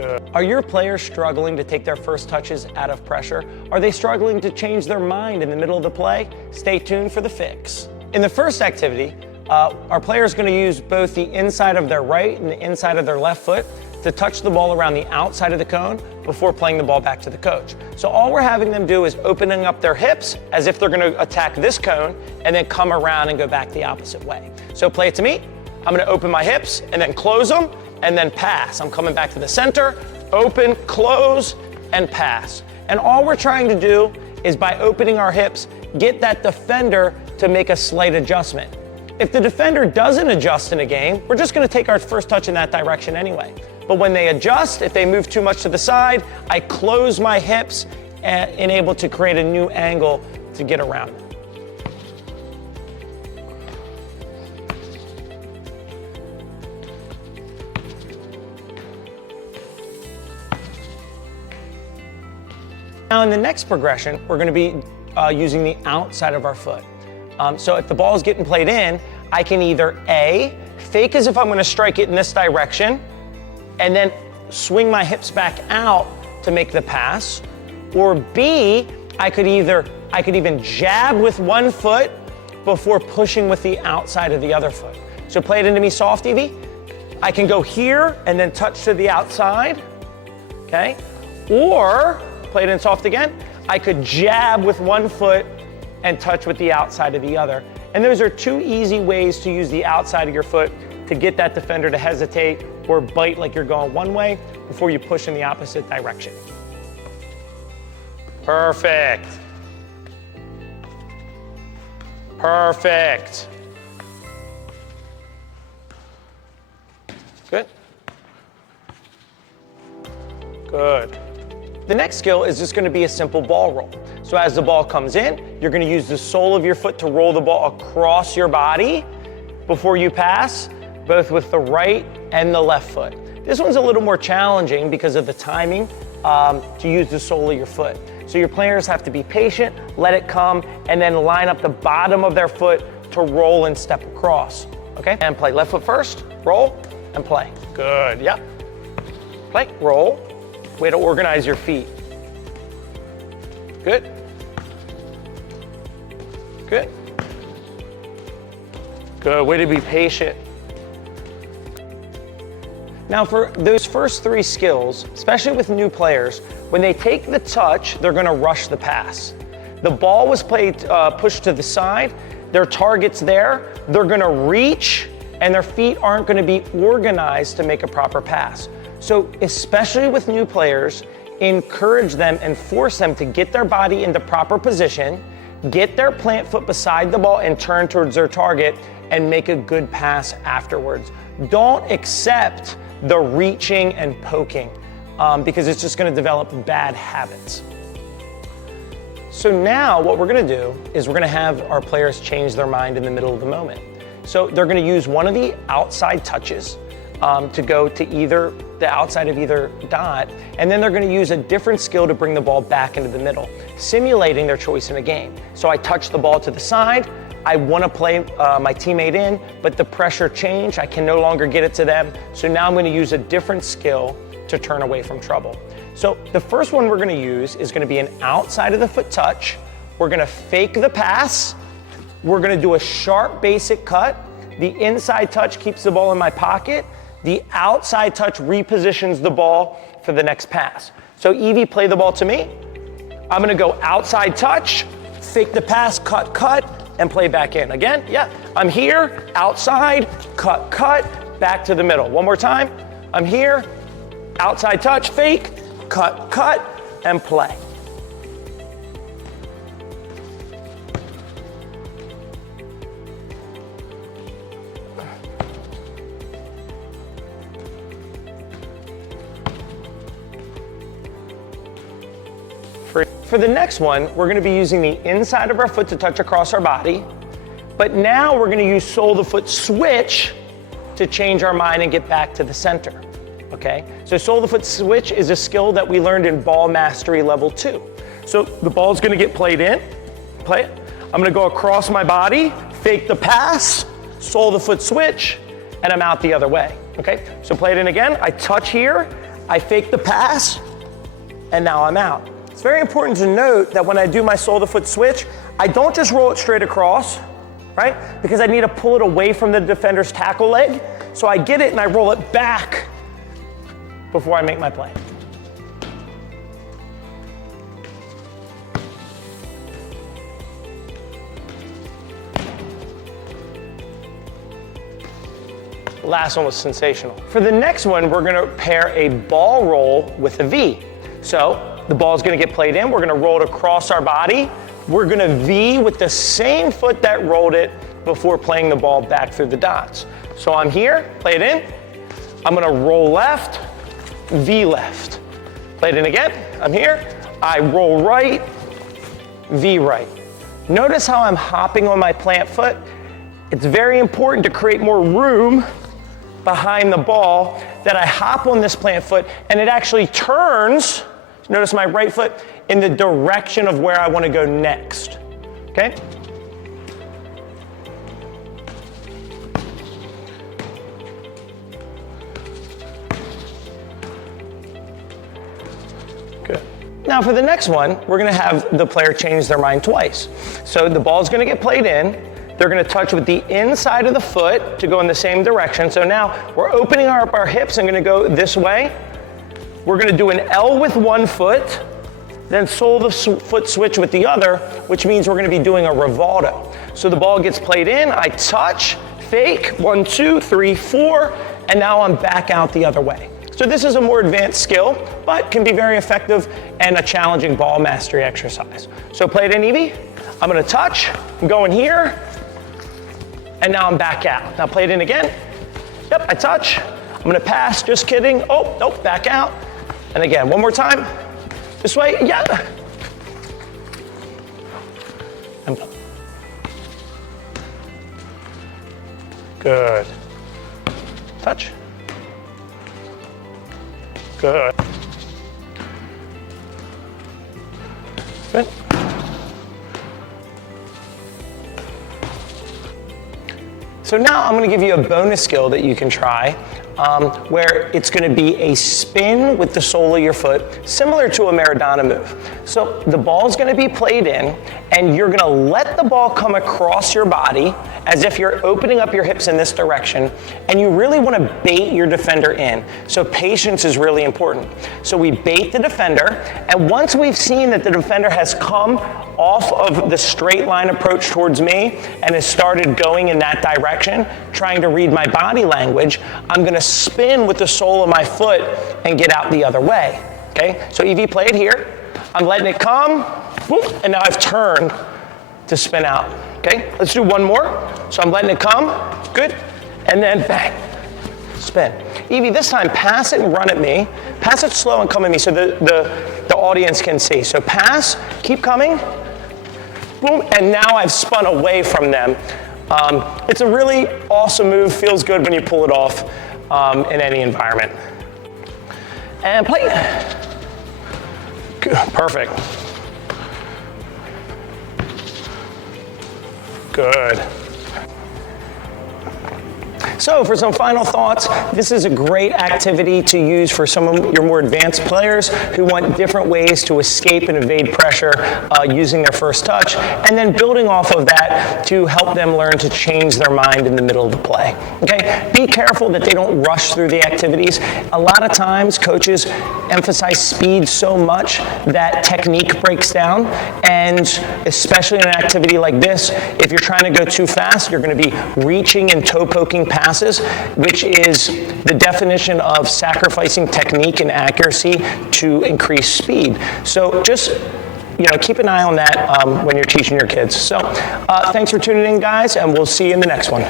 Good. Are your players struggling to take their first touches out of pressure? Are they struggling to change their mind in the middle of the play? Stay tuned for the fix. In the first activity, our player is going to use both the inside of their right and the inside of their left foot to touch the ball around the outside of the cone before playing the ball back to the coach. So all we're having them do is opening up their hips as if they're going to attack this cone and then come around and go back the opposite way. So play it to me. I'm going to open my hips and then close them and then pass. I'm coming back to the center, open, close, and pass. And all we're trying to do is by opening our hips, get that defender to make a slight adjustment. If the defender doesn't adjust in a game, we're just going to take our first touch in that direction anyway. But when they adjust, if they move too much to the side, I close my hips and able to create a new angle to get around it. Now in the next progression, we're going to be using the outside of our foot. So if the ball is getting played in, I can either A, fake as if I'm going to strike it in this direction, and then swing my hips back out to make the pass, or B, I could even jab with one foot before pushing with the outside of the other foot. So play it into me soft, Evie. I can go here and then touch to the outside, okay? Or, play it in soft again, I could jab with one foot and touch with the outside of the other. And those are two easy ways to use the outside of your foot to get that defender to hesitate or bite like you're going one way before you push in the opposite direction. Perfect. Perfect. Good. Good. The next skill is just going to be a simple ball roll. So as the ball comes in, you're going to use the sole of your foot to roll the ball across your body before you pass, both with the right and the left foot. This one's a little more challenging because of the timing to use the sole of your foot. So your players have to be patient, let it come, and then line up the bottom of their foot to roll and step across. Okay? And play left foot first, roll, and play. Good, yep. Play, roll. Way to organize your feet. Good. Good. Good, way to be patient. Now for those first three skills, especially with new players, when they take the touch, they're gonna rush the pass. The ball was played, pushed to the side, their target's there, they're gonna reach, and their feet aren't gonna be organized to make a proper pass. So especially with new players, encourage them and force them to get their body into proper position, get their plant foot beside the ball and turn towards their target and make a good pass afterwards. Don't accept the reaching and poking because it's just gonna develop bad habits. So now what we're gonna do is we're gonna have our players change their mind in the middle of the moment. So they're gonna use one of the outside touches to go to either the outside of either dot, and then they're gonna use a different skill to bring the ball back into the middle, simulating their choice in a game. So I touch the ball to the side, I wanna play my teammate in, but the pressure changed, I can no longer get it to them, so now I'm gonna use a different skill to turn away from trouble. So the first one we're gonna use is gonna be an outside of the foot touch, we're gonna fake the pass, we're gonna do a sharp basic cut, the inside touch keeps the ball in my pocket, the outside touch repositions the ball for the next pass. So Evie, play the ball to me. I'm gonna go outside touch, fake the pass, cut, cut, and play back in. Again, yeah, I'm here, outside, cut, cut, back to the middle. One more time, I'm here, outside touch, fake, cut, cut, and play. For the next one, we're gonna be using the inside of our foot to touch across our body, but now we're gonna use sole of the foot switch to change our mind and get back to the center, okay? So sole of the foot switch is a skill that we learned in ball mastery level 2. So the ball's gonna get played in, play it. I'm gonna go across my body, fake the pass, sole of the foot switch, and I'm out the other way, okay? So play it in again, I touch here, I fake the pass, and now I'm out. It's very important to note that when I do my sole of the foot switch, I don't just roll it straight across, right? Because I need to pull it away from the defender's tackle leg. So I get it and I roll it back before I make my play. The last one was sensational. For the next one, we're gonna pair a ball roll with a V. So the ball's gonna get played in, we're gonna roll it across our body, we're gonna V with the same foot that rolled it before playing the ball back through the dots. So I'm here, play it in, I'm gonna roll left, V left. Play it in again, I'm here, I roll right, V right. Notice how I'm hopping on my plant foot? It's very important to create more room behind the ball that I hop on this plant foot and it actually turns, notice my right foot, in the direction of where I want to go next, okay? Good. Now for the next one, we're gonna have the player change their mind twice. So the ball's gonna get played in, they're gonna touch with the inside of the foot to go in the same direction. So now we're opening up our hips and gonna go this way. We're gonna do an L with one foot, then sole of the foot switch with the other, which means we're gonna be doing a rivaldo. So the ball gets played in, I touch, fake, 1, 2, 3, 4, and now I'm back out the other way. So this is a more advanced skill, but can be very effective and a challenging ball mastery exercise. So play it in, Evie. I'm gonna touch, I'm going here, and now I'm back out. Now play it in again. Yep, I touch. I'm gonna pass, just kidding. Oh, nope, back out. And again, one more time. This way, yeah. And good. Touch. Good. Good. So now I'm gonna give you a bonus skill that you can try where it's gonna be a spin with the sole of your foot, similar to a Maradona move. So the ball's gonna be played in and you're gonna let the ball come across your body as if you're opening up your hips in this direction, and you really wanna bait your defender in. So patience is really important. So we bait the defender, and once we've seen that the defender has come off of the straight line approach towards me and has started going in that direction, trying to read my body language, I'm gonna spin with the sole of my foot and get out the other way, okay? So Evie, play it here. I'm letting it come, whoop, and now I've turned to spin out, okay? Let's do one more. So I'm letting it come, good, and then bang, spin. Evie, this time pass it and run at me. Pass it slow and come at me so the audience can see. So pass, keep coming, boom, and now I've spun away from them. It's a really awesome move, feels good when you pull it off in any environment. And play. Good. Perfect. Good. So for some final thoughts, this is a great activity to use for some of your more advanced players who want different ways to escape and evade pressure using their first touch, and then building off of that to help them learn to change their mind in the middle of the play. Okay, be careful that they don't rush through the activities. A lot of times coaches emphasize speed so much that technique breaks down, and especially in an activity like this, if you're trying to go too fast, you're going to be reaching and toe poking passes, which is the definition of sacrificing technique and accuracy to increase speed. So just keep an eye on that when you're teaching your kids. So thanks for tuning in, guys, and we'll see you in the next one.